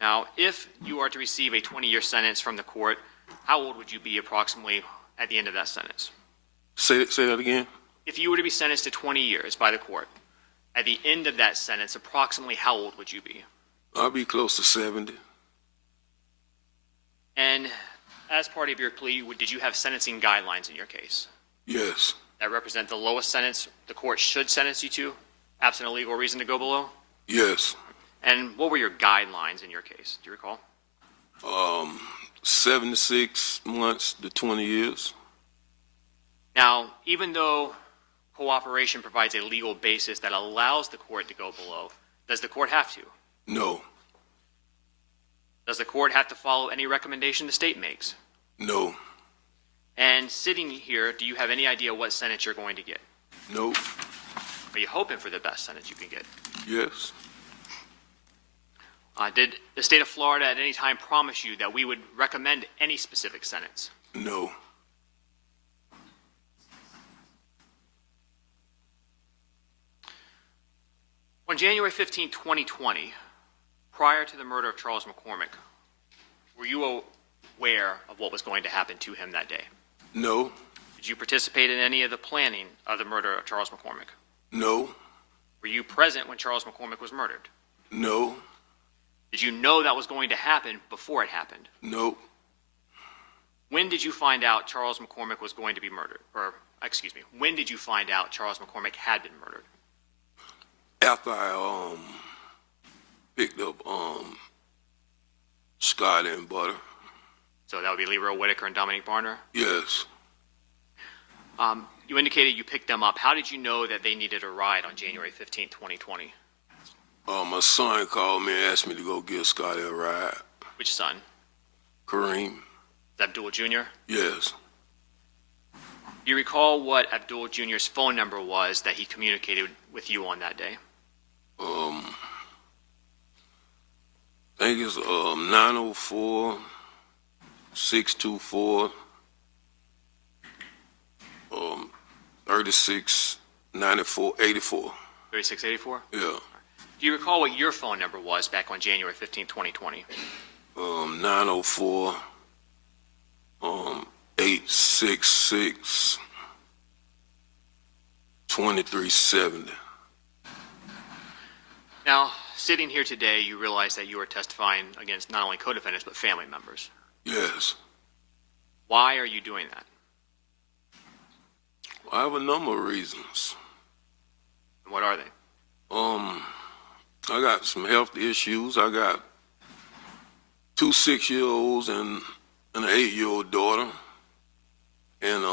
Now, if you are to receive a 20-year sentence from the court, how old would you be approximately at the end of that sentence? Say that again. If you were to be sentenced to 20 years by the court, at the end of that sentence, approximately how old would you be? I'll be close to 70. And as part of your plea, did you have sentencing guidelines in your case Yes. that represent the lowest sentence the court should sentence you to, absent a legal reason to go below? Yes. And what were your guidelines in your case? Do you recall? 76 months to 20 years. Now, even though cooperation provides a legal basis that allows the court to go below, does the court have to? No. Does the court have to follow any recommendation the state makes? No. And sitting here, do you have any idea what sentence you're going to get? Nope. Are you hoping for the best sentence you can get? Yes. Did the state of Florida at any time promise you that we would recommend any specific sentence? No. On January 15, 2020, prior to the murder of Charles McCormick, were you aware of what was going to happen to him that day? No. Did you participate in any of the planning of the murder of Charles McCormick? No. Were you present when Charles McCormick was murdered? No. Did you know that was going to happen before it happened? Nope. When did you find out Charles McCormick was going to be murdered? Or, excuse me, when did you find out Charles McCormick had been murdered? After I picked up Scotty and Butter. So that would be Leroy Whitaker and Dominique Barner? Yes. You indicated you picked them up. How did you know that they needed a ride on January 15, 2020? My son called me and asked me to go give Scotty a ride. Which son? Kareem. Abdul Jr.? Yes. Do you recall what Abdul Jr.'s phone number was that he communicated with you on that day? I think it's 904-624 3694-84. 3684? Yeah. Do you recall what your phone number was back on January 15, 2020? 904 866 2370. Now, sitting here today, you realize that you are testifying against not only co-defendants, but family members. Yes. Why are you doing that? I have a number of reasons. And what are they? I got some health issues. I got 2 6-year-olds and an 8-year-old daughter. And,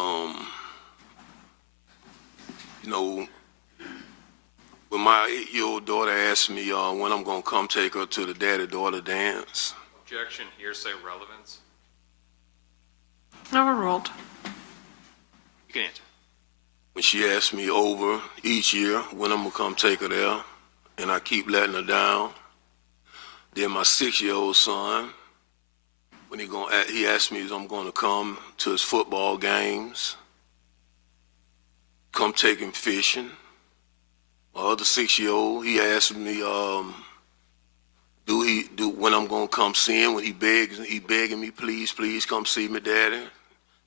when my 8-year-old daughter asked me when I'm going to come take her to the daddy-daughter dance. Objection, hearsay relevance. Overruled. You can answer. When she asked me over each year when I'm going to come take her there, and I keep letting her down. Then my 6-year-old son, when he asked me if I'm going to come to his football games, come take him fishing. My other 6-year-old, he asked me when I'm going to come see him, when he begging me, please come see me, Daddy.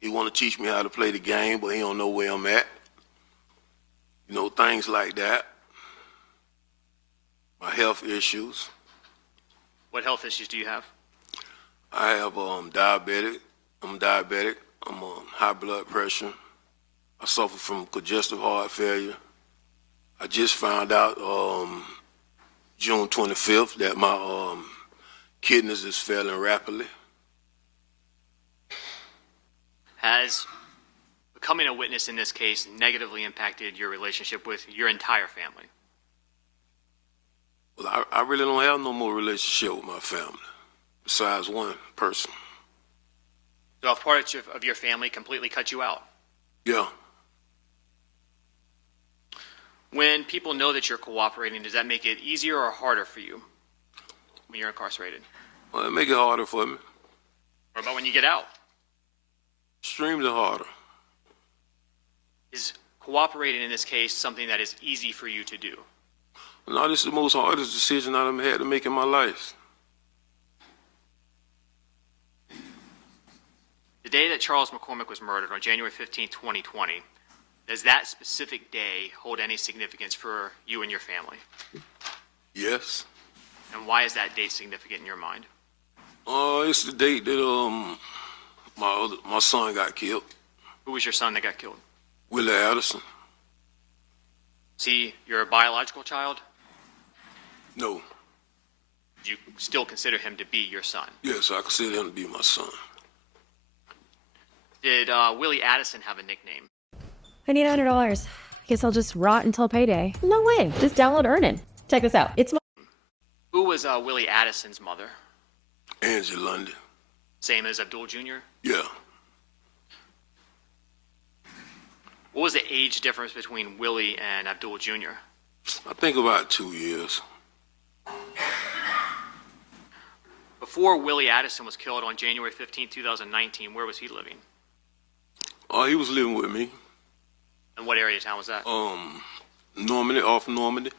He want to teach me how to play the game, but he don't know where I'm at. Things like that. My health issues. What health issues do you have? I have diabetic. I'm diabetic. I'm high blood pressure. I suffer from congestive heart failure. I just found out June 25th that my kidneys is failing rapidly. Has becoming a witness in this case negatively impacted your relationship with your entire family? Well, I really don't have no more relationship with my family, besides one person. So if part of your family completely cut you out? Yeah. When people know that you're cooperating, does that make it easier or harder for you when you're incarcerated? Well, it make it harder for me. What about when you get out? Extremely harder. Is cooperating in this case something that is easy for you to do? No, this is the most hardest decision I've ever had to make in my life. The day that Charles McCormick was murdered on January 15, 2020, does that specific day hold any significance for you and your family? Yes. And why is that date significant in your mind? It's the date that my son got killed. Who was your son that got killed? Willie Addison. Is he your biological child? No. Do you still consider him to be your son? Yes, I consider him to be my son. Did Willie Addison have a nickname? I need $100. Guess I'll just rot until payday. No way. Just download Earnin. Check this out. It's my... Who was Willie Addison's mother? Angie Lundy. Same as Abdul Jr.? Yeah. What was the age difference between Willie and Abdul Jr.? I think about 2 years. Before Willie Addison was killed on January 15, 2019, where was he living? He was living with me. And what area of town was that? Normandy, off Normandy.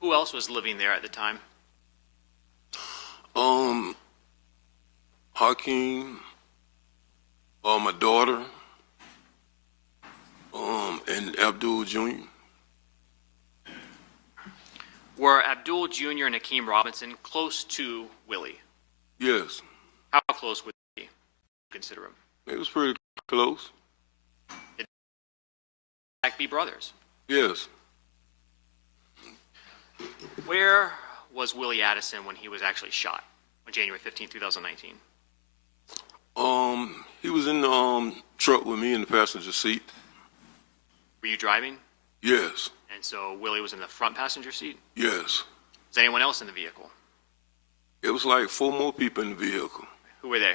Who else was living there at the time? Hakeem, my daughter, and Abdul Jr. Were Abdul Jr. and Hakeem Robinson close to Willie? Yes. How close would you consider him? It was pretty close. Did they be brothers? Yes. Where was Willie Addison when he was actually shot on January 15, 2019? He was in the truck with me in the passenger seat. Were you driving? Yes. And so Willie was in the front passenger seat? Yes. Was anyone else in the vehicle? It was like 4 more people in the vehicle. Who were they?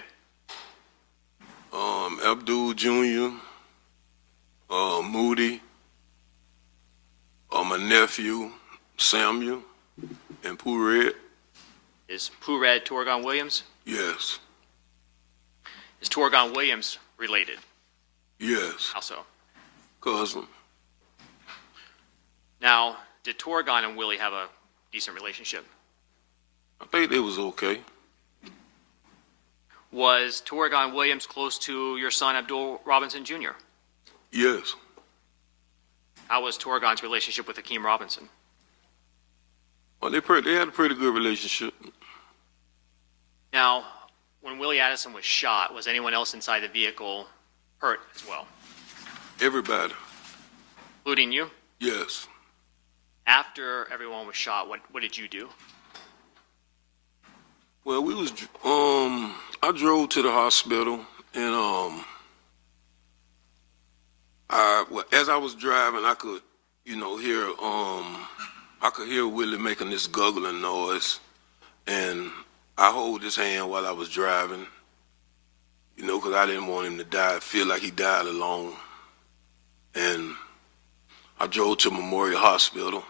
Abdul Jr., Moody, my nephew, Samuel, and Pooh Red. Is Pooh Red Torgon Williams? Yes. Is Torgon Williams related? Yes. How so? Cousin. Now, did Torgon and Willie have a decent relationship? I think it was okay. Was Torgon Williams close to your son Abdul Robinson Jr.? Yes. How was Torgon's relationship with Hakeem Robinson? Well, they had a pretty good relationship. Now, when Willie Addison was shot, was anyone else inside the vehicle hurt as well? Everybody. Including you? Yes. After everyone was shot, what did you do? Well, I drove to the hospital, and as I was driving, I could, hear Willie making this guggling noise, and I hold his hand while I was driving, because I didn't want him to feel like he died alone. And I drove to Memorial Hospital,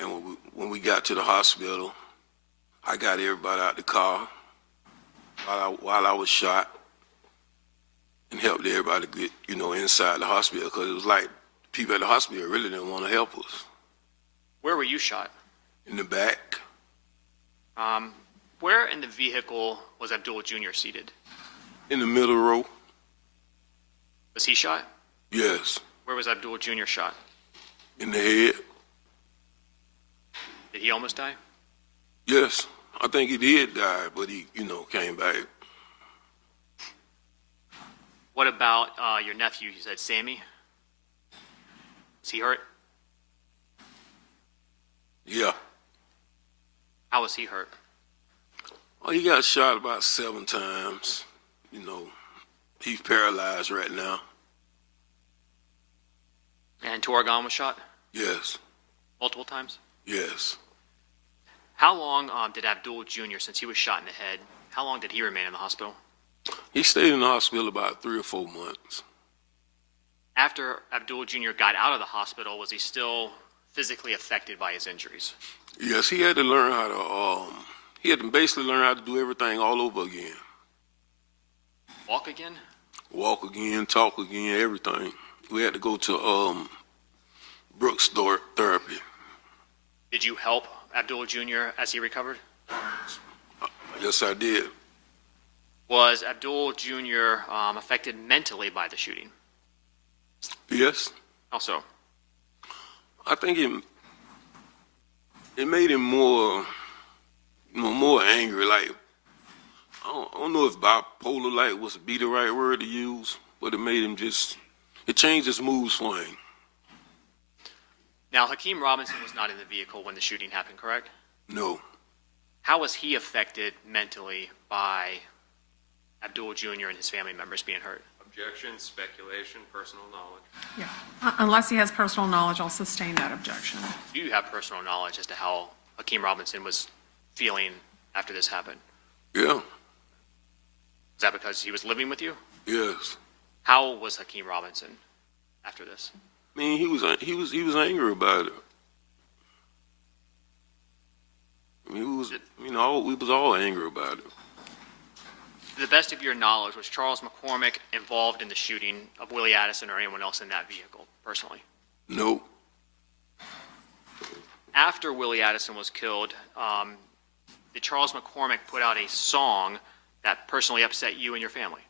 and when we got to the hospital, I got everybody out the car while I was shot and helped everybody get, inside the hospital, because it was like people at the hospital really didn't want to help us. Where were you shot? In the back. Where in the vehicle was Abdul Jr. seated? In the middle row. Was he shot? Yes. Where was Abdul Jr. shot? In the head. Did he almost die? Yes. I think he did die, but he, came back. What about your nephew? You said Sammy. Is he hurt? Yeah. How was he hurt? Well, he got shot about 7 times. He's paralyzed right now. And Torgon was shot? Yes. Multiple times? Yes. How long did Abdul Jr., since he was shot in the head, how long did he remain in the hospital? He stayed in the hospital about 3 or 4 months. After Abdul Jr. got out of the hospital, was he still physically affected by his injuries? Yes, he had to learn how to, he had to basically learn how to do everything all over again. Walk again? Walk again, talk again, everything. We had to go to Brooks therapy. Did you help Abdul Jr. as he recovered? Yes, I did. Was Abdul Jr. Affected mentally by the shooting? Yes. How so? I think it made him more, more angry. Like, I don't know if bipolar like was be the right word to use, but it made him it changed his mood swing. Now, Hakeem Robinson was not in the vehicle when the shooting happened, correct? No. How was he affected mentally by Abdul Jr. and his family members being hurt? Objection, speculation, personal knowledge. Yeah, unless he has personal knowledge, I'll sustain that objection. Do you have personal knowledge as to how Hakeem Robinson was feeling after this happened? Yeah. Is that because he was living with you? Yes. How was Hakeem Robinson after this? I mean, he was angry about it. I mean, we was all angry about it. To the best of your knowledge, was Charles McCormick involved in the shooting of Willie Addison or anyone else in that vehicle, personally? No. After Willie Addison was killed, did Charles McCormick put out a song that personally upset you and your family?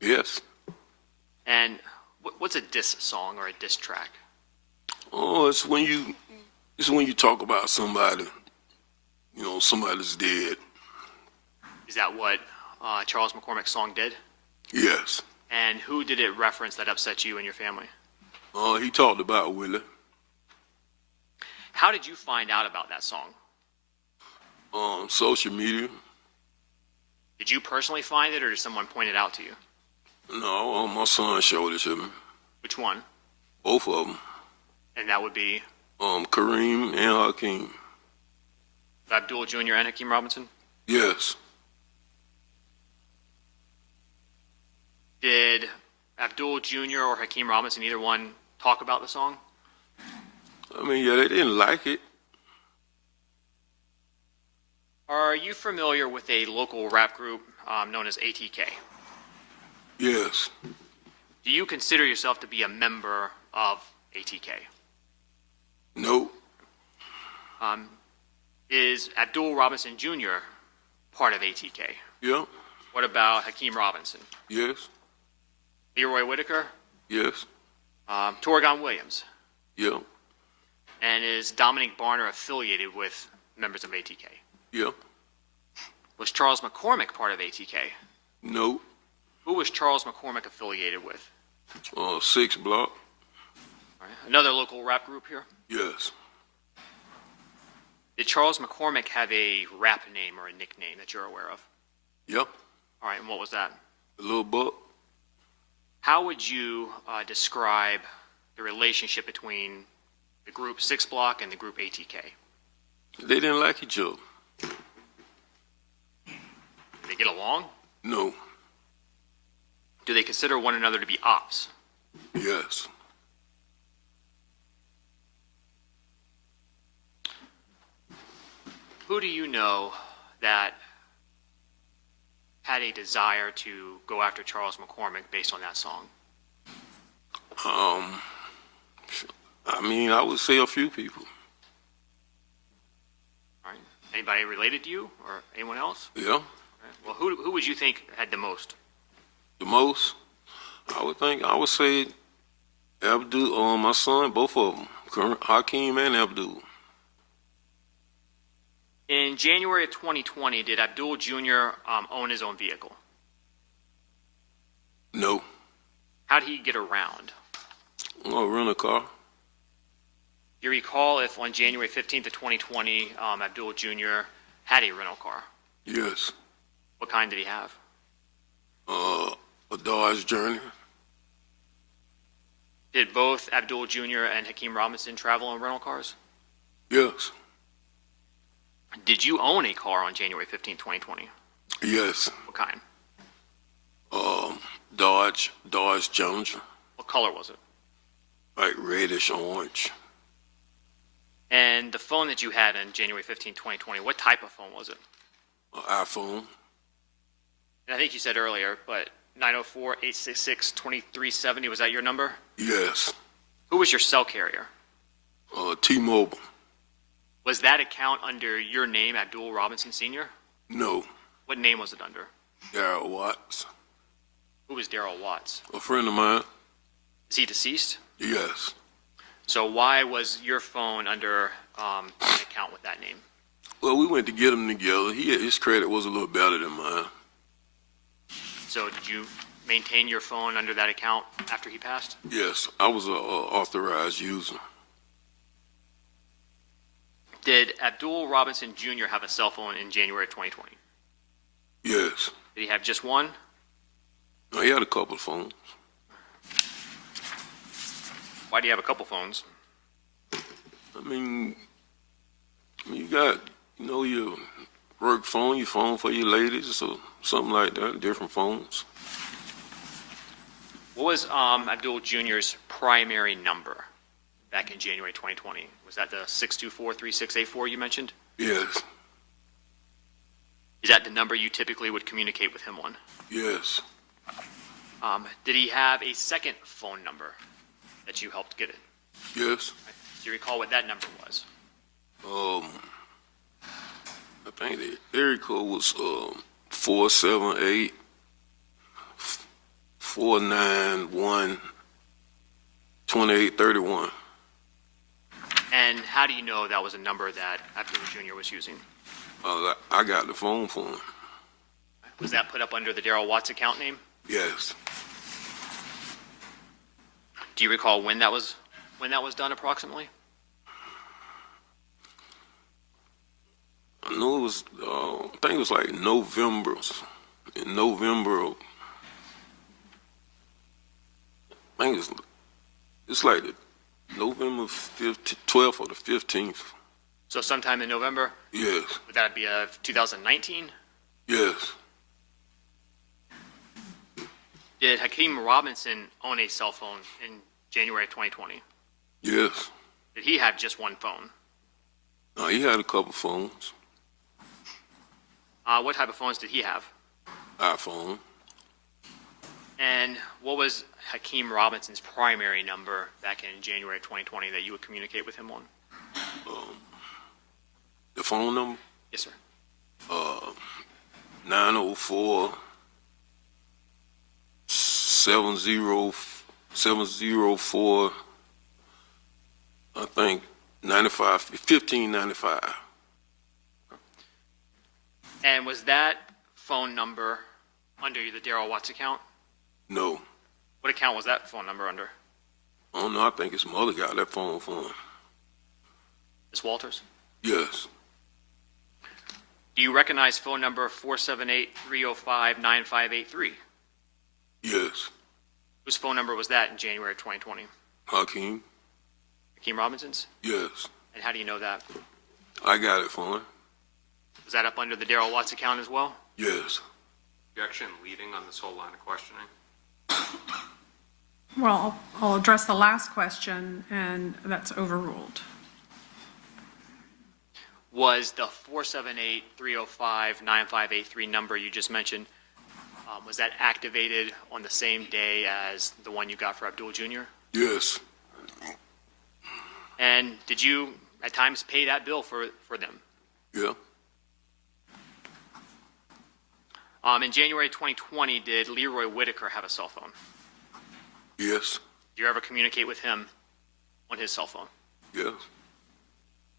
Yes. And what's a diss song or a diss track? Oh, it's when you talk about somebody, somebody's dead. Is that what Charles McCormick's song did? Yes. And who did it reference that upset you and your family? He talked about Willie. How did you find out about that song? Social media. Did you personally find it, or did someone point it out to you? No, my son showed it to me. Which one? Both of them. And that would be Kareem and Hakeem. Abdul Jr. and Hakeem Robinson? Yes. Did Abdul Jr. or Hakeem Robinson, either one, talk about the song? I mean, yeah, they didn't like it. Are you familiar with a local rap group known as ATK? Yes. Do you consider yourself to be a member of ATK? No. Is Abdul Robinson Jr. part of ATK? Yeah. What about Hakeem Robinson? Yes. Leroy Whitaker? Yes. Torgon Williams? Yeah. And is Dominic Barner affiliated with members of ATK? Yeah. Was Charles McCormick part of ATK? No. Who was Charles McCormick affiliated with? 6 Block. All right. Another local rap group here? Yes. Did Charles McCormick have a rap name or a nickname that you're aware of? Yeah. All right, and what was that? Little Buck. How would you describe the relationship between the group 6 Block and the group ATK? They didn't like each other. Did they get along? No. Do they consider one another to be ops? Yes. Who do you know that had a desire to go after Charles McCormick based on that song? I mean, I would say a few people. All right. Anybody related to you or anyone else? Yeah. All right. Well, who would you think had the most? The most, I would say Abdul, my son, both of them, Hakeem and Abdul. In January of 2020, did Abdul Jr. Own his own vehicle? No. How did he get around? Rent a car. Do you recall if on January 15th of 2020, Abdul Jr. had a rental car? Yes. What kind did he have? A Dodge Journey. Did both Abdul Jr. and Hakeem Robinson travel in rental cars? Yes. Did you own a car on January 15th, 2020? Yes. What kind? Dodge Challenger. What color was it? Like reddish orange. And the phone that you had on January 15th, 2020, what type of phone was it? iPhone. And I think you said earlier, but 904-866-2370, was that your number? Yes. Who was your cell carrier? T-Mobile. Was that account under your name, Abdul Robinson Sr.? No. What name was it under? Darrell Watts, Who was Darrell Watts? a friend of mine. Is he deceased? Yes. So why was your phone under an account with that name? Well, we went to get him together. His credit was a little better than mine. So did you maintain your phone under that account after he passed? Yes, I was a authorized user. Did Abdul Robinson Jr. have a cell phone in January 2020? Yes. Did he have just one? No, he had a couple of phones. Why do you have a couple phones? I mean, you got, your work phone, your phone for your ladies, or something like that, different phones. What was Abdul Jr.'s primary number back in January 2020? Was that the 624-3684 you mentioned? Yes, Is that the number you typically would communicate with him on? yes, Did he have a second phone number that you helped get it? yes. Do you recall what that number was? I think the area code was 478-491-2831. And how do you know that was a number that Abdul Jr. was using? I got the phone for him. Was that put up under the Darrell Watts account name? Yes. Do you recall when that was done approximately? I know it was, I think it was like November. In November, I think it's like the November 12th or the 15th. So sometime in November? Yes, Would that be 2019? yes, Did Hakeem Robinson own a cell phone in January 2020? yes. Did he have just one phone? No, he had a couple phones. What type of phones did he have? iPhone. And what was Hakeem Robinson's primary number back in January 2020 that you would communicate with him on? The phone number, Yes, sir. 904 704, I think 1595. And was that phone number under the Darrell Watts account? No, What account was that phone number under? I don't know. I think his mother got that phone for him. Ms. Walters? Yes, Do you recognize phone number 478-305-9583? yes. Whose phone number was that in January 2020? Hakeem, Hakeem Robinson's? yes. And how do you know that? I got it for him. Was that up under the Darrell Watts account as well? Yes. Objection leading on this whole line of questioning. Well, I'll address the last question, and that's overruled. Was the 478-305-9583 number you just mentioned, was that activated on the same day as the one you got for Abdul Jr.? Yes. And did you at times pay that bill for them? Yeah. In January 2020, did Leroy Whitaker have a cell phone? Yes. Did you ever communicate with him on his cell phone? Yes.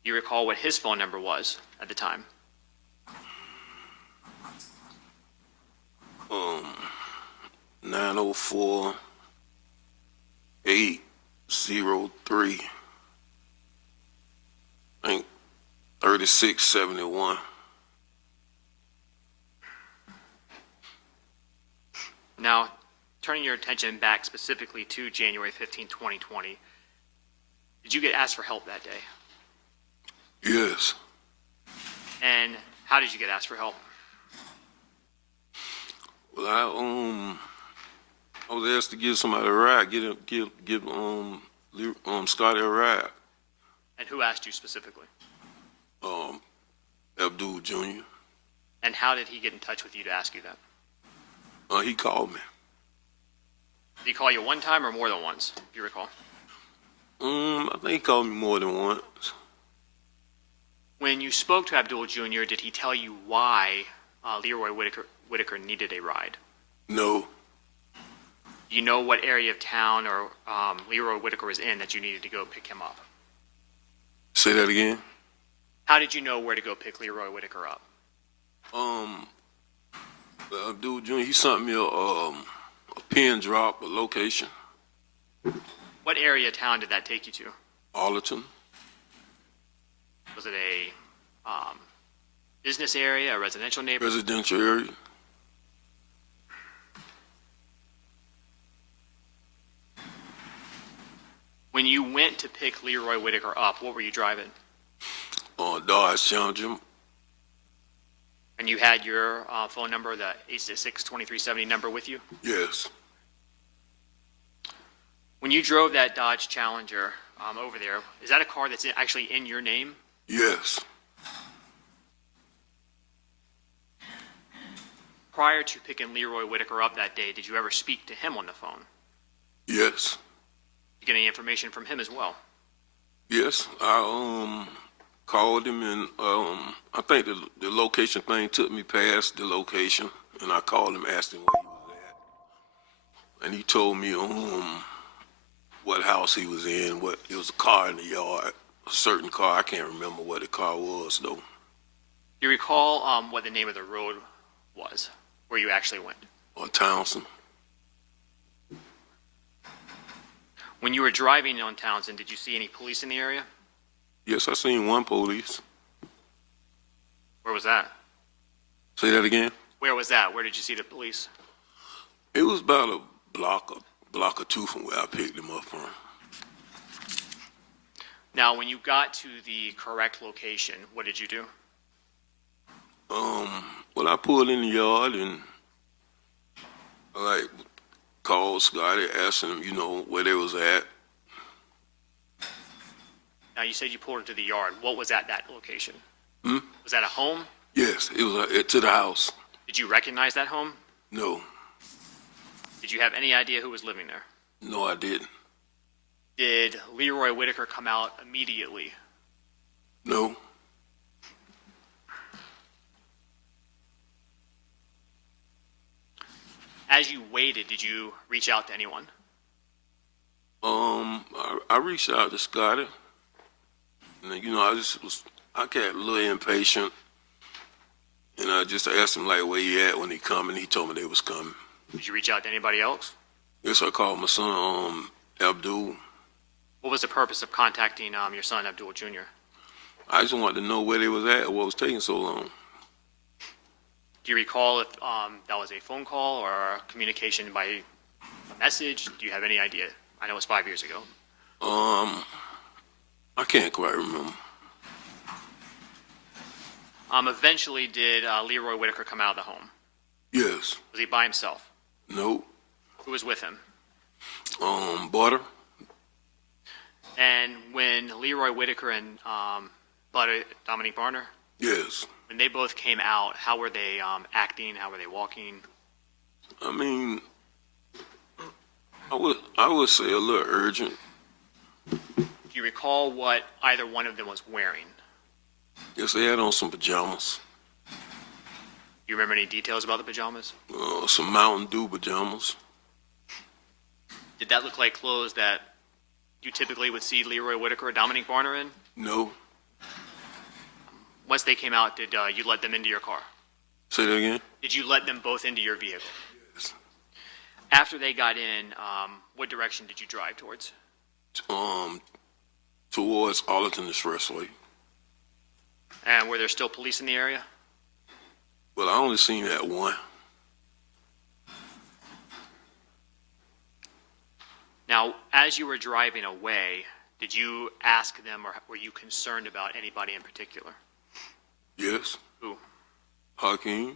Do you recall what his phone number was at the time? 904 803. I think 3671. Now, turning your attention back specifically to January 15, 2020, did you get asked for help that day? Yes. And how did you get asked for help? Well, I was asked to give somebody a ride, give Scotty a ride. And who asked you specifically? Abdul Jr. And how did he get in touch with you to ask you that? He called me. Did he call you one time or more than once, if you recall? I think he called me more than once. When you spoke to Abdul Jr., did he tell you why Leroy Whitaker needed a ride? No. Do you know what area of town or Leroy Whitaker was in that you needed to go pick him up? Say that again. How did you know where to go pick Leroy Whitaker up? Abdul Jr., he sent me a pin drop, a location, What area of town did that take you to? Arlington. Was it a business area, a residential neighborhood? Residential area. When you went to pick Leroy Whitaker up, what were you driving? Dodge Challenger. And you had your phone number, the 866-2370 number with you? Yes. When you drove that Dodge Challenger over there, is that a car that's actually in your name? Yes. Prior to picking Leroy Whitaker up that day, did you ever speak to him on the phone? Yes. Did you get any information from him as well? Yes. I called him, and I think the location thing took me past the location, and I called him, asked him where he was at, and he told me what house he was in. What it was, a car in the yard, a certain car. I can't remember what the car was though. Do you recall what the name of the road was where you actually went? On Townsend. When you were driving on Townsend, did you see any police in the area? Yes, I seen one police. Where was that? Say that again. Where was that? Where did you see the police? It was about a block or two from where I picked him up from. Now, when you got to the correct location, what did you do? Well, I pulled in the yard and I called Scotty, asked him, where they was at. Now, you said you pulled into the yard. What was at that location? Hmm? Was that a home? Yes, it was to the house. Did you recognize that home? No, Did you have any idea who was living there? no, I didn't. Did Leroy Whitaker come out immediately? No, As you waited, did you reach out to anyone? I reached out to Scotty, and I got a little impatient, and I just asked him like where he at when he coming. He told me they was coming. Did you reach out to anybody else? Yes, I called my son, Abdul. What was the purpose of contacting your son, Abdul Jr.? I just wanted to know where they was at, what was taking so long. Do you recall if that was a phone call or a communication by a message? Do you have any idea? I know it was 5 years ago. I can't quite remember. Eventually, did Leroy Whitaker come out of the home? Yes. Was he by himself? Nope. Who was with him? Butter. And when Leroy Whitaker and Dominique Barner, Yes. when they both came out, how were they acting? How were they walking? I mean, I would say a little urgent. Do you recall what either one of them was wearing? Yes, they had on some pajamas. Do you remember any details about the pajamas? Some Mountain Dew pajamas. Did that look like clothes that you typically would see Leroy Whitaker or Dominique Barner in? No. Once they came out, did you let them into your car? Say that again? Did you let them both into your vehicle? Yes. After they got in, what direction did you drive towards? Towards Arlington Expressway. And were there still police in the area? Well, I only seen that one. Now, as you were driving away, did you ask them or were you concerned about anybody in particular? Yes. Who? Hakeem.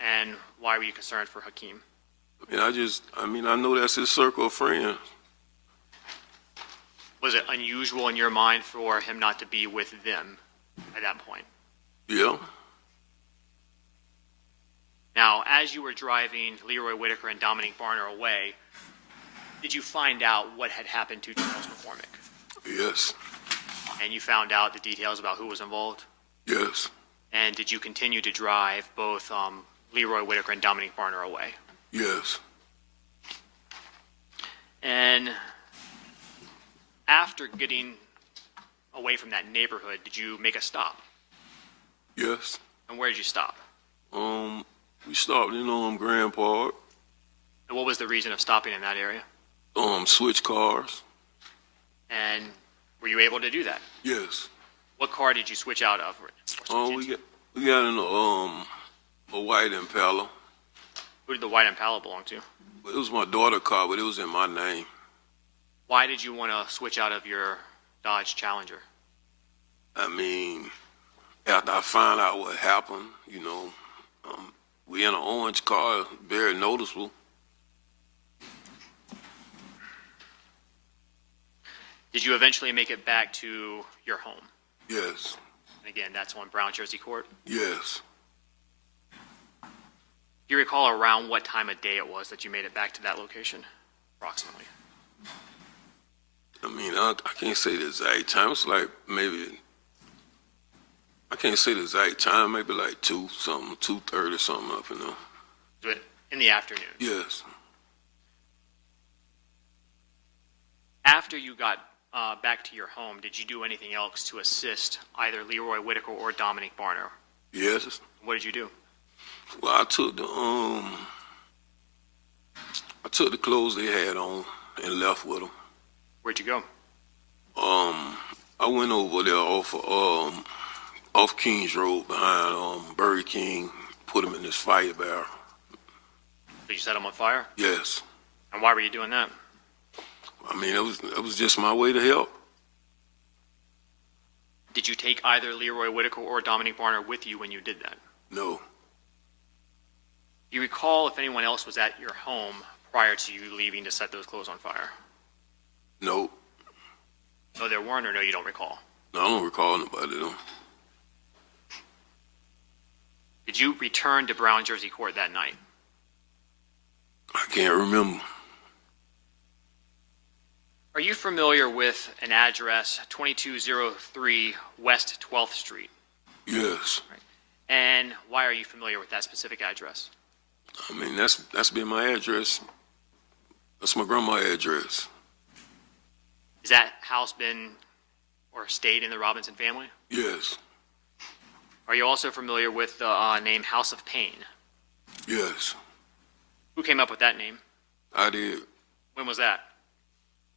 And why were you concerned for Hakeem? I know that's his circle of friends. Was it unusual in your mind for him not to be with them at that point? Yeah. Now, as you were driving Leroy Whitaker and Dominique Barner away, did you find out what had happened to Charles McCormick? Yes. And you found out the details about who was involved? Yes. And did you continue to drive both Leroy Whitaker and Dominique Barner away? Yes. And after getting away from that neighborhood, did you make a stop? Yes. And where did you stop? We stopped in Grand Park. And what was the reason of stopping in that area? Switch cars. And were you able to do that? Yes. What car did you switch out of? Or switch into? We got in a white Impala. Who did the white Impala belong to? It was my daughter's car, but it was in my name. Why did you want to switch out of your Dodge Challenger? I mean, after I found out what happened, we in an orange car, very noticeable. Did you eventually make it back to your home? Yes. And again, that's on Brown Jersey Court. Yes. Do you recall around what time of day it was that you made it back to that location, approximately? I mean, I can't say the exact time. It's like I can't say the exact time, maybe like 2:30 something up, Was it in the afternoon? Yes. After you got back to your home, did you do anything else to assist either Leroy Whitaker or Dominique Barner? Yes. What did you do? Well, I took the clothes they had on and left with them. Where'd you go? I went over there off Kings Road behind Burger King, put them in this fire barrel. Did you set them on fire? Yes. And why were you doing that? I mean, it was just my way to help. Did you take either Leroy Whitaker or Dominique Barner with you when you did that? No. Do you recall if anyone else was at your home prior to you leaving to set those clothes on fire? No. No, there weren't, or no, you don't recall? No, I don't recall nobody though. Did you return to Brown Jersey Court that night? I can't remember. Are you familiar with an address, 2203 West 12th Street? Yes. And why are you familiar with that specific address? I mean, that's been my address. That's my grandma's address. Has that house been or stayed in the Robinson family? Yes. Are you also familiar with the name House of Pain? Yes. Who came up with that name? I did. When was that?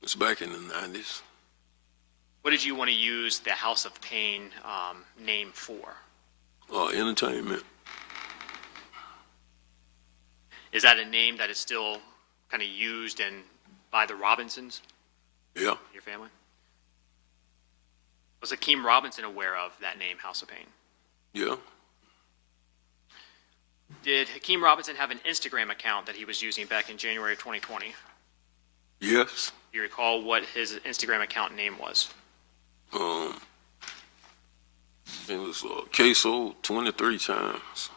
It's back in the 90s. What did you want to use the House of Pain name for? Entertainment. Is that a name that is still kind of used by the Robinsons, Yeah. your family? Was Hakeem Robinson aware of that name, House of Pain? Yeah. Did Hakeem Robinson have an Instagram account that he was using back in January of 2020? Yes. Do you recall what his Instagram account name was? It was Ksoo 23 times.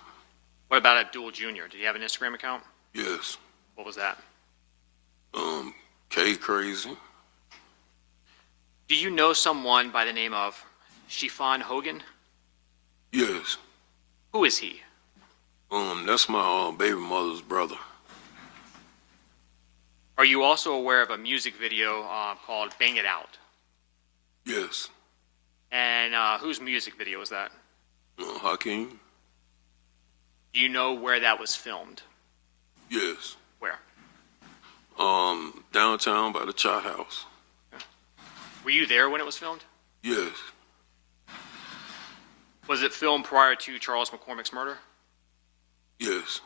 What about Abdul Jr.? Did he have an Instagram account? Yes. What was that? K Crazy. Do you know someone by the name of Chiffon Hogan? Yes. Who is he? That's my baby mother's brother. Are you also aware of a music video called Bang It Out? Yes. And whose music video was that? Hakeem. Do you know where that was filmed? Yes. Where? Downtown by the Chart House. Were you there when it was filmed? Yes. Was it filmed prior to Charles McCormick's murder? Yes.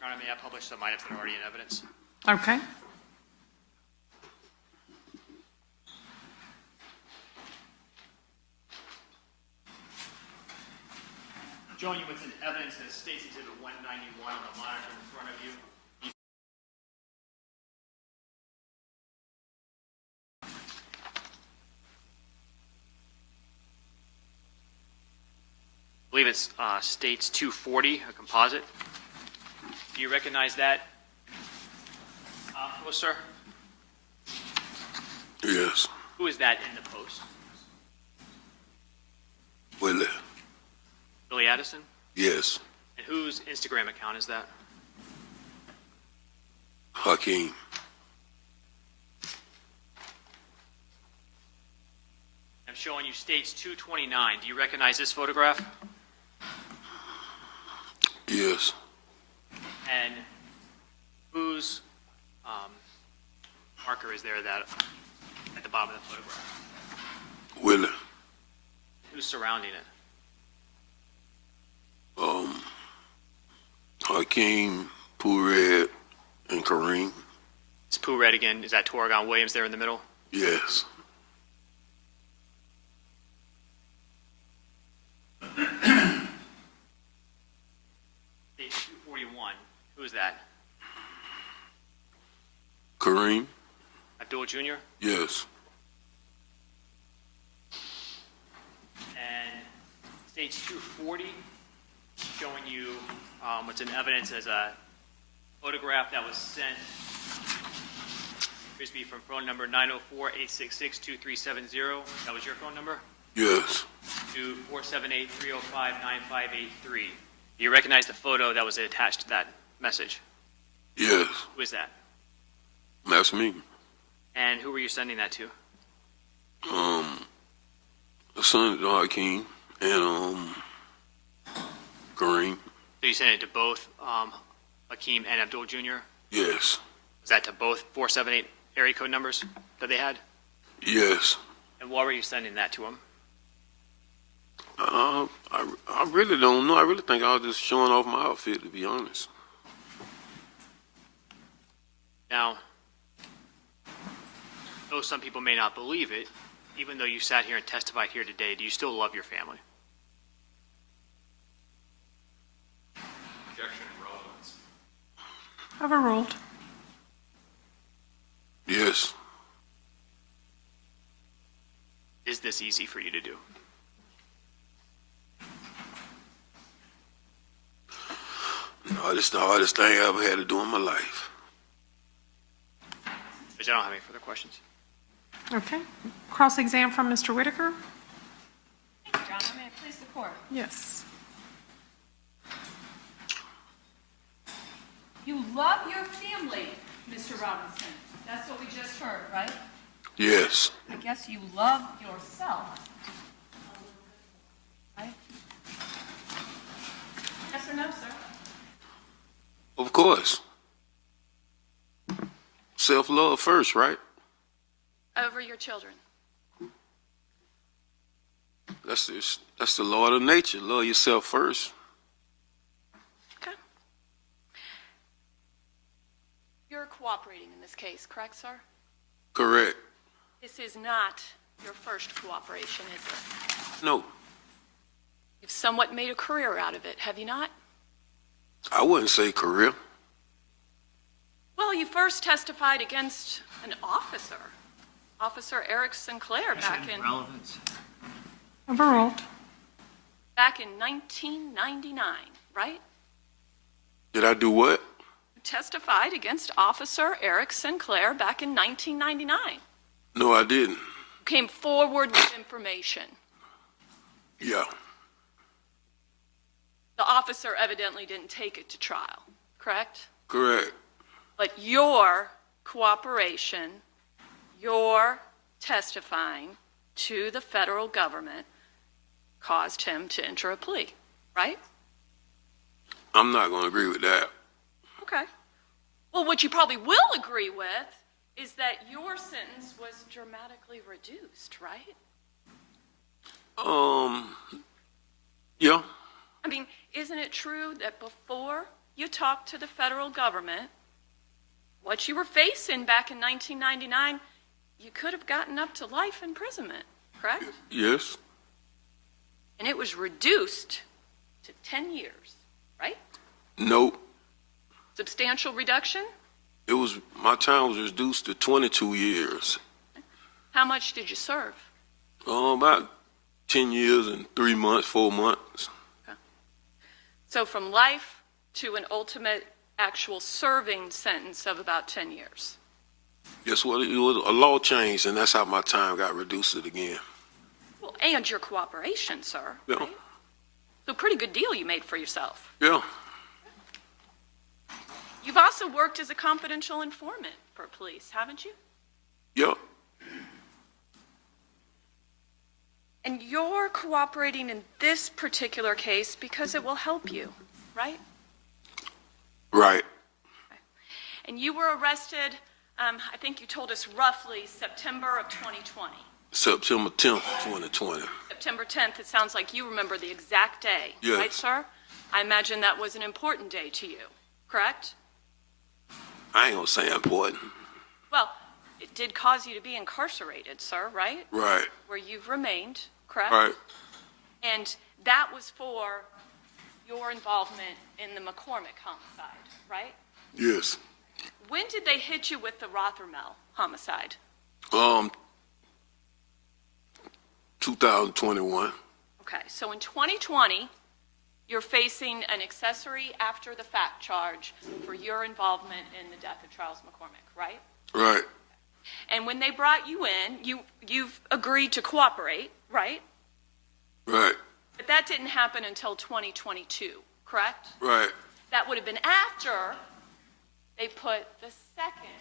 Your Honor, may I publish some items that are already in evidence? Okay. Showing you what's in evidence is State's Exhibit 191 on the monitor in front of you. I believe it's State's 240, a composite. Do you recognize that, sir? Yes. Who is that in the post? Addison? Yes. And whose Instagram account is that? Hakeem. I'm showing you states 229. Do you recognize this photograph? Yes. And whose marker is there that at the bottom of the photograph? Willie. Who's surrounding it? Hakeem, Pooh Red, and Kareem. Is Pooh Red again? Is that Torgon Williams there in the middle? Yes. State 241. Who is that? Kareem. Abdul Jr.? Yes. And states 240, showing you what's in evidence as a photograph that was sent, appears to be from phone number 904-866-2370. That was your phone number? Yes. To 478-305-9583. Do you recognize the photo that was attached to that message? Yes. Who is that? That's me. And who were you sending that to? The son of Hakeem and Kareem. So you sent it to both Hakeem and Abdul Jr.? Yes. Was that to both 478 area code numbers that they had? Yes. And why were you sending that to them? I really don't know. I really think I was just showing off my outfit, to be honest. Now, though some people may not believe it, even though you sat here and testified here today, do you still love your family? Objection and relevance. Overruled. Yes. Is this easy for you to do? No, this is the hardest thing I ever had to do in my life. Judge, I don't have any further questions. Okay. Cross-exam from Mr. Whitaker? Thank you, Your Honor. May it please the court? Yes. You love your family, Mr. Robinson. That's what we just heard, right? Yes. I guess you love yourself. Right? Yes or no, sir? Of course. Self-love first, right? Over your children. That's the law of nature. Love yourself first. Okay. You're cooperating in this case, correct, sir? Correct. This is not your first cooperation, is it? No, You've somewhat made a career out of it, have you not? I wouldn't say career. Well, you first testified against an officer, Officer Eric Sinclair, back in Overruled. 1999, right? Did I do what? You testified against Officer Eric Sinclair back in 1999. No, I didn't. You came forward with information. Yeah. The officer evidently didn't take it to trial, correct? Correct. But your cooperation, your testifying to the federal government caused him to enter a plea, right? I'm not going to agree with that. Okay. Well, what you probably will agree with is that your sentence was dramatically reduced, right? Yeah. I mean, isn't it true that before you talked to the federal government, what you were facing back in 1999, you could have gotten up to life imprisonment, correct? Yes. And it was reduced to 10 years, right? Nope. Substantial reduction? My time was reduced to 22 years. How much did you serve? About 10 years and 3 months, 4 months. So from life to an ultimate actual serving sentence of about 10 years. Guess what? It was a law change, and that's how my time got reduced again. Well, and your cooperation, sir. Yeah. Right? So pretty good deal you made for yourself. Yeah. You've also worked as a confidential informant for police, haven't you? Yep. And you're cooperating in this particular case because it will help you, right? Right. And you were arrested, I think you told us roughly September of 2020. September 10th, 2020. September 10th, it sounds like you remember the exact day, Yes. right, sir? I imagine that was an important day to you, correct? I ain't gonna say important. Well, it did cause you to be incarcerated, sir, right? Right. Where you've remained, correct? Right. And that was for your involvement in the McCormick homicide, right? Yes. When did they hit you with the Rothermel homicide? 2021. Okay, so in 2020, you're facing an accessory after the fact charge for your involvement in the death of Charles McCormick, right? Right. And when they brought you in, you've agreed to cooperate, right? Right. But that didn't happen until 2022, correct? Right. That would have been after they put the second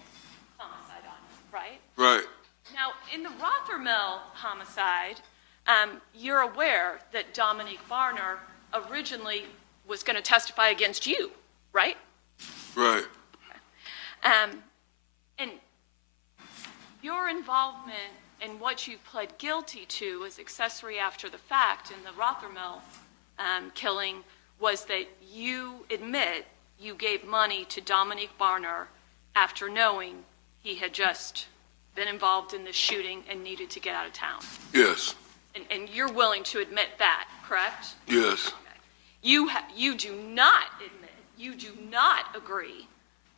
homicide on you, right? Right. Now, in the Rothermel homicide, you're aware that Dominique Varner originally was going to testify against you, right? Right. And your involvement in what you've pled guilty to as accessory after the fact in the Rothermel killing was that you admit you gave money to Dominique Varner after knowing he had just been involved in this shooting and needed to get out of town. Yes. And you're willing to admit that, correct? Yes. You do not admit, you do not agree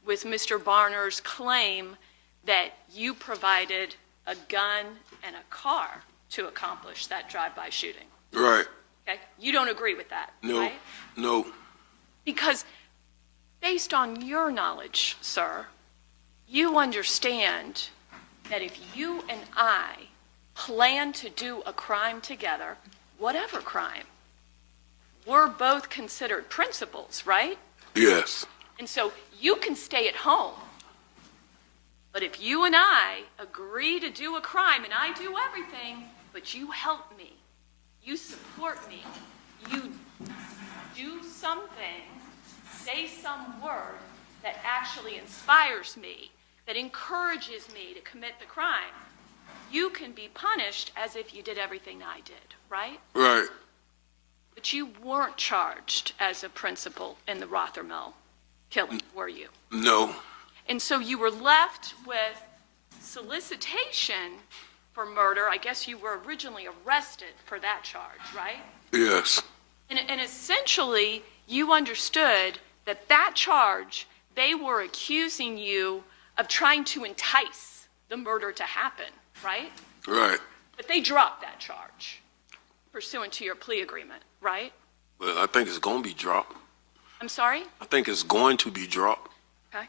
with Mr. Varner's claim that you provided a gun and a car to accomplish that drive-by shooting. Right. Okay? You don't agree with that, No. right? No. Because based on your knowledge, sir, you understand that if you and I plan to do a crime together, whatever crime, we're both considered principals, right? Yes. And so you can stay at home. But if you and I agree to do a crime and I do everything, but you help me, you support me, you do something, say some word that actually inspires me, that encourages me to commit the crime, you can be punished as if you did everything I did, right? Right. But you weren't charged as a principal in the Rothermel killing, were you? No. And so you were left with solicitation for murder. I guess you were originally arrested for that charge, right? Yes. And essentially, you understood that that charge, they were accusing you of trying to entice the murder to happen, right? Right. But they dropped that charge pursuant to your plea agreement, right? But I think it's going to be dropped. I'm sorry? I think it's going to be dropped. Okay.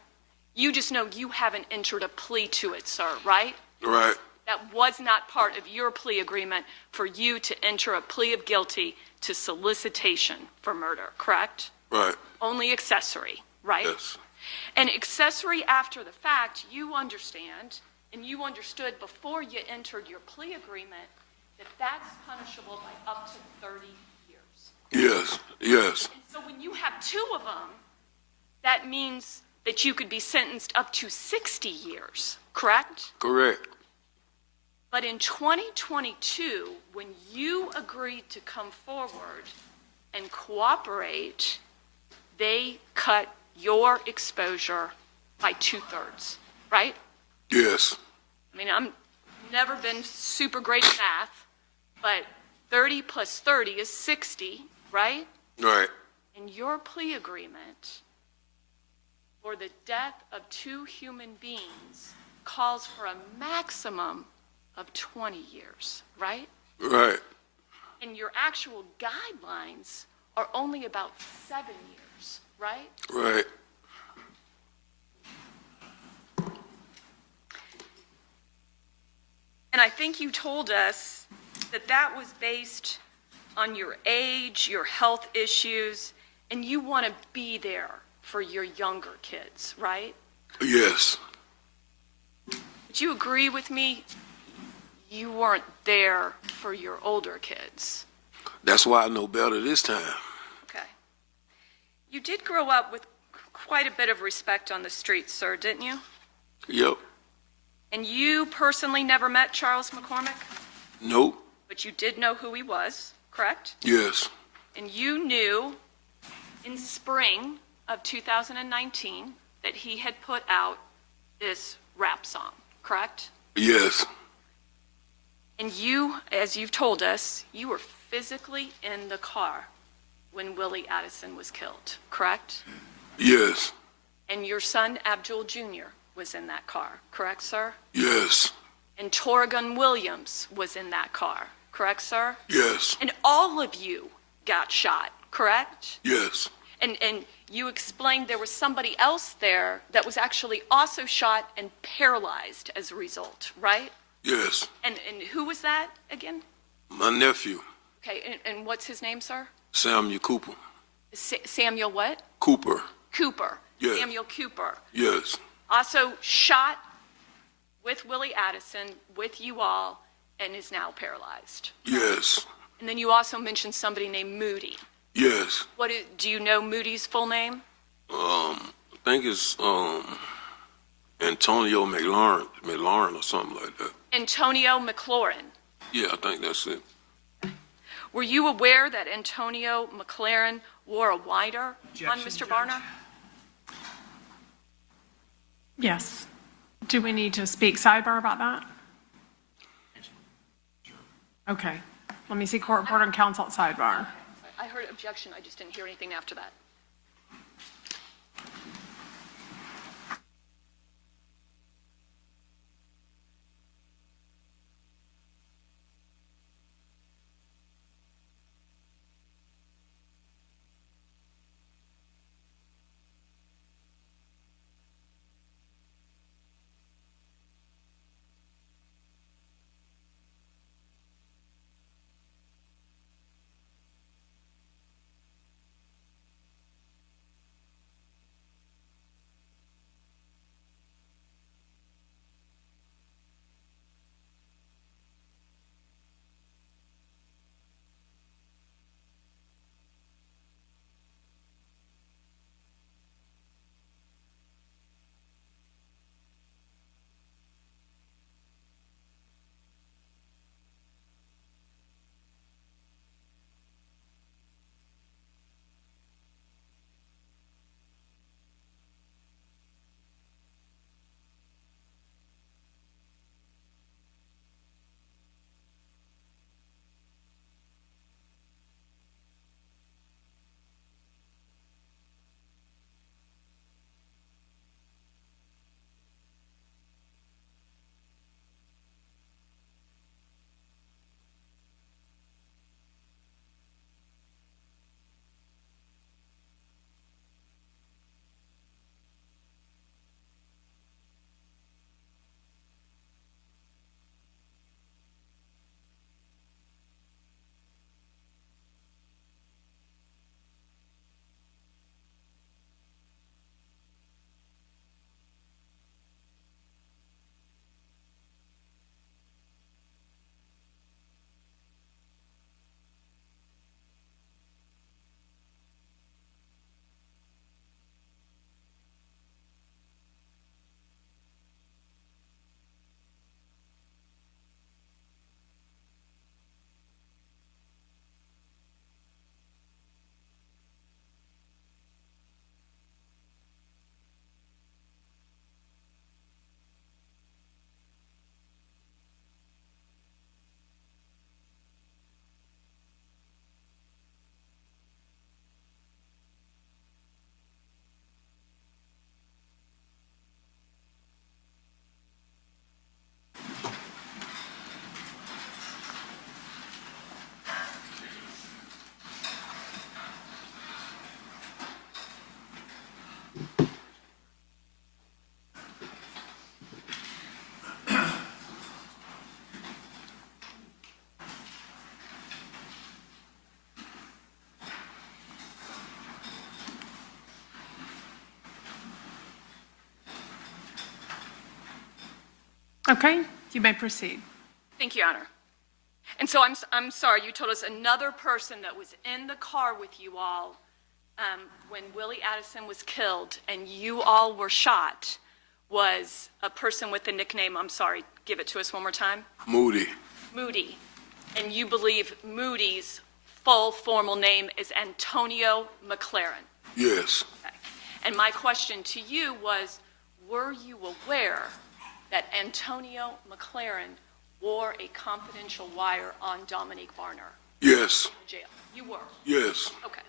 You just know you haven't entered a plea to it, sir, right? Right. That was not part of your plea agreement for you to enter a plea of guilty to solicitation for murder, correct? Right. Only accessory, right? Yes. And accessory after the fact, you understand, and you understood before you entered your plea agreement, that that's punishable by up to 30 years. Yes. Yes. And so when you have two of them, that means that you could be sentenced up to 60 years, correct? Correct. But in 2022, when you agreed to come forward and cooperate, they cut your exposure by 2/3, right? Yes. I mean, I've never been super great at math, but 30 plus 30 is 60, right? Right. And your plea agreement for the death of two human beings calls for a maximum of 20 years, right? Right. And your actual guidelines are only about 7 years, right? Right. And I think you told us that that was based on your age, your health issues, and you want to be there for your younger kids, right? Yes. Would you agree with me? You weren't there for your older kids. That's why I know better this time. Okay. You did grow up with quite a bit of respect on the streets, sir, didn't you? Yep. And you personally never met Charles McCormick, Nope. but you did know who he was, correct? Yes. And you knew in spring of 2019 that he had put out this rap song, correct? Yes. And you, as you've told us, you were physically in the car when Willie Addison was killed, correct? Yes. And your son, Abdul Jr., was in that car, correct, sir? Yes. And Torrigan Williams was in that car, correct, sir? Yes. And all of you got shot, correct? Yes. And you explained there was somebody else there that was actually also shot and paralyzed as a result, right? Yes. And who was that again? My nephew, Okay, and what's his name, sir? Samuel Cooper. Samuel what? Cooper. Cooper. Yes. Samuel Cooper. Yes. Also shot with Willie Addison, with you all, and is now paralyzed. Yes. And then you also mentioned somebody named Moody. Yes. Do you know Moody's full name? I think it's Antonio McLaurin or something like that. Antonio McLaurin. Yeah, I think that's it. Were you aware that Antonio McLaurin wore a whiter on Mr. Barner? Yes. Do we need to speak sidebar about that? Okay. Let me see court reporter and counsel at sidebar. I heard objection, I just didn't hear anything after that. Okay, you may proceed. Thank you, Your Honor. And so I'm sorry, you told us another person that was in the car with you all when Willie Addison was killed and you all were shot was a person with the nickname, I'm sorry, give it to us one more time. Moody. Moody. And you believe Moody's full formal name is Antonio McLaren. Yes. Okay. And my question to you was, were you aware that Antonio McLaren wore a confidential wire on Dominique Varner Yes. in jail? You were? Yes. Okay.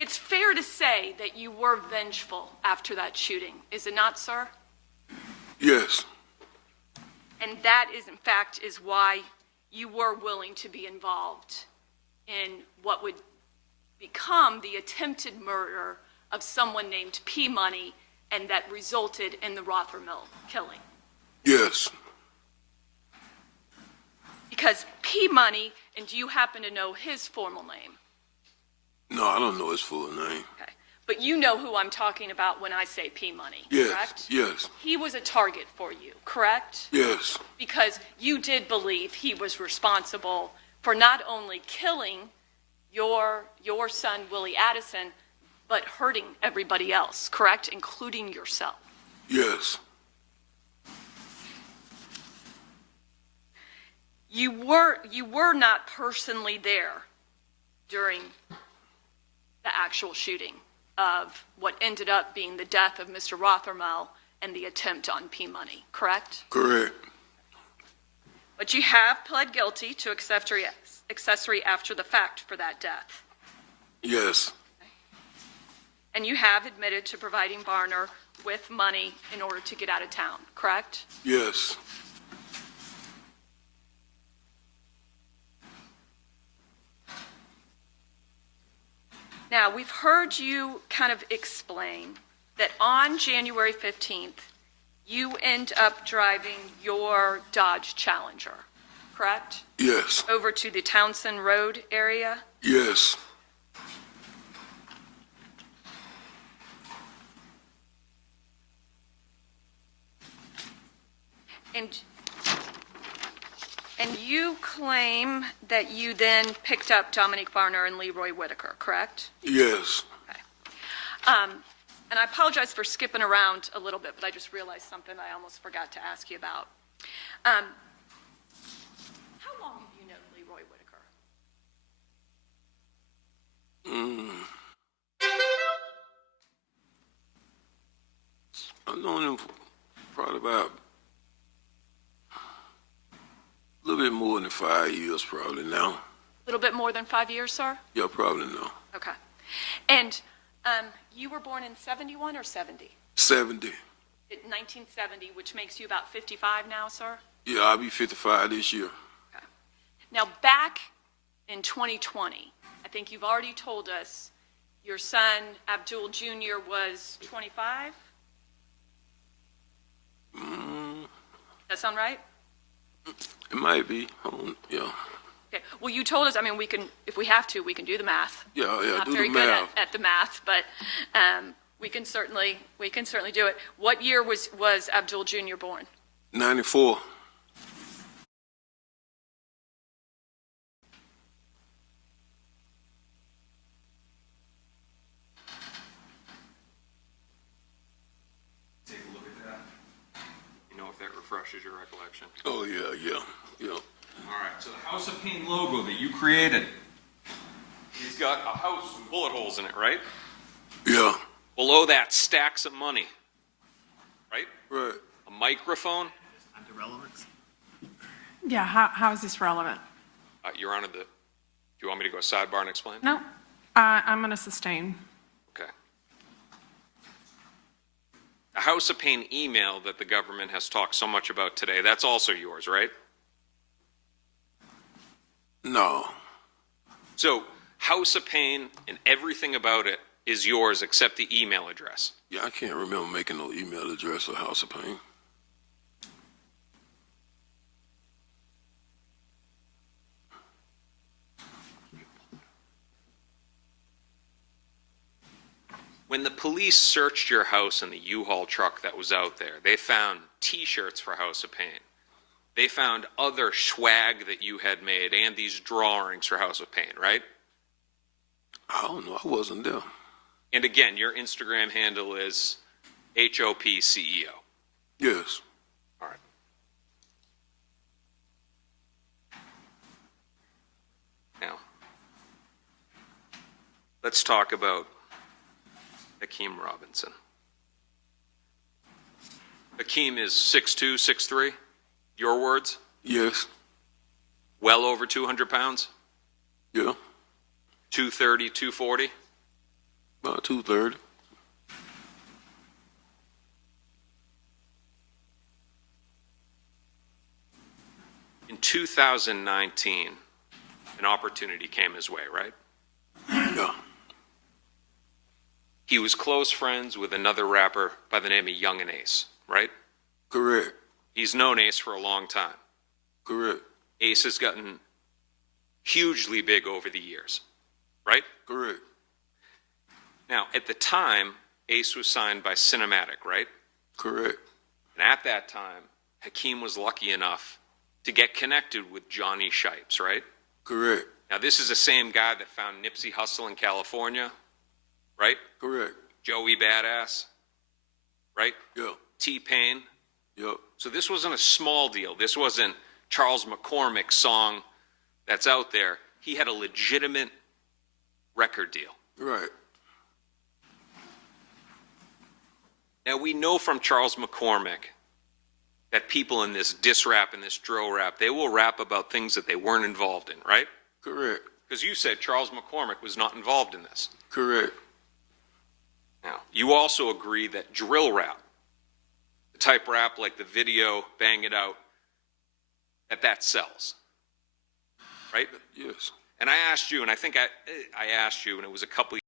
It's fair to say that you were vengeful after that shooting, is it not, sir? Yes. And that is, in fact, is why you were willing to be involved in what would become the attempted murder of someone named P. Money, and that resulted in the Rothermill killing. Yes. Because P. Money, and do you happen to know his formal name? No, I don't know his full name. Okay. But you know who I'm talking about when I say P. Money, Yes. correct? Yes. He was a target for you, correct? Yes. Because you did believe he was responsible for not only killing your son, Willie Addison, but hurting everybody else, correct? Including yourself. Yes. You were not personally there during the actual shooting of what ended up being the death of Mr. Rothermel and the attempt on P. Money, correct? Correct. But you have pled guilty to accessory after the fact for that death. Yes. And you have admitted to providing Varner with money in order to get out of town, correct? Yes. Now, we've heard you kind of explain that on January 15th, you end up driving your Dodge Challenger, correct? Yes. Over to the Townsend Road area? Yes. And you claim that you then picked up Dominique Varner and Leroy Whitaker, correct? Yes. Okay. And I apologize for skipping around a little bit, but I just realized something I almost forgot to ask you about. How long have you known Leroy Whitaker? I've known him for probably about a little bit more than 5 years, probably now. A little bit more than 5 years, sir? Yeah, probably now. Okay. And you were born in 71 or 70? 70. 1970, which makes you about 55 now, sir? Yeah, I'll be 55 this year. Okay. Now, back in 2020, I think you've already told us your son, Abdul Jr., was 25? That sound right? It might be. Yeah. Okay. Well, you told us, I mean, we can, if we have to, we can do the math. Yeah, Not do the very good math. at the math, but we can certainly do it. What year was Abdul Jr. born? 94. Take a look at that. You know if that refreshes your recollection. Oh, yeah. All right, so the House of Pain logo that you created, it's got a house with bullet holes in it, right? Yeah. Below that, stacks of money, right? Right. A microphone. Yeah, how is this relevant? Your Honor, do you want me to go sidebar and explain? No, I'm going to sustain. Okay. A House of Pain email that the government has talked so much about today, that's also yours, right? No. So, House of Pain and everything about it is yours except the email address. Yeah, I can't remember making no email address or House of Pain. When the police searched your house in the U-Haul truck that was out there, they found T-shirts for House of Pain. They found other swag that you had made and these drawings for House of Pain, right? I don't know. I wasn't there. And again, your Instagram handle is HOPCEO. Yes. All right. Now, let's talk about Hakeem Robinson. Hakeem is 6'2", 6'3", your words? Yes. Well over 200 pounds? Yeah. 230, 240? About 230. In 2019, an opportunity came his way, right? Yeah. He was close friends with another rapper by the name of Young and Ace, right? Correct. He's known Ace for a long time. Correct. Ace has gotten hugely big over the years, right? Correct. Now, at the time, Ace was signed by Cinematic, right? Correct. And at that time, Hakeem was lucky enough to get connected with Johnny Shipes, right? Correct. Now, this is the same guy that found Nipsey Hussle in California, right? Correct. Joey Badass, right? Yeah. T-Pain. Yep. So this wasn't a small deal. This wasn't Charles McCormick's song that's out there. He had a legitimate record deal. Right. Now, we know from Charles McCormick that people in this diss rap and this drill rap, they will rap about things that they weren't involved in, right? Correct. Because you said Charles McCormick was not involved in this. Correct. Now, you also agree that drill rap, the type rap like the video, Bang It Out, that sells, right? Yes. And I asked you, and I think I asked you, and it was a couple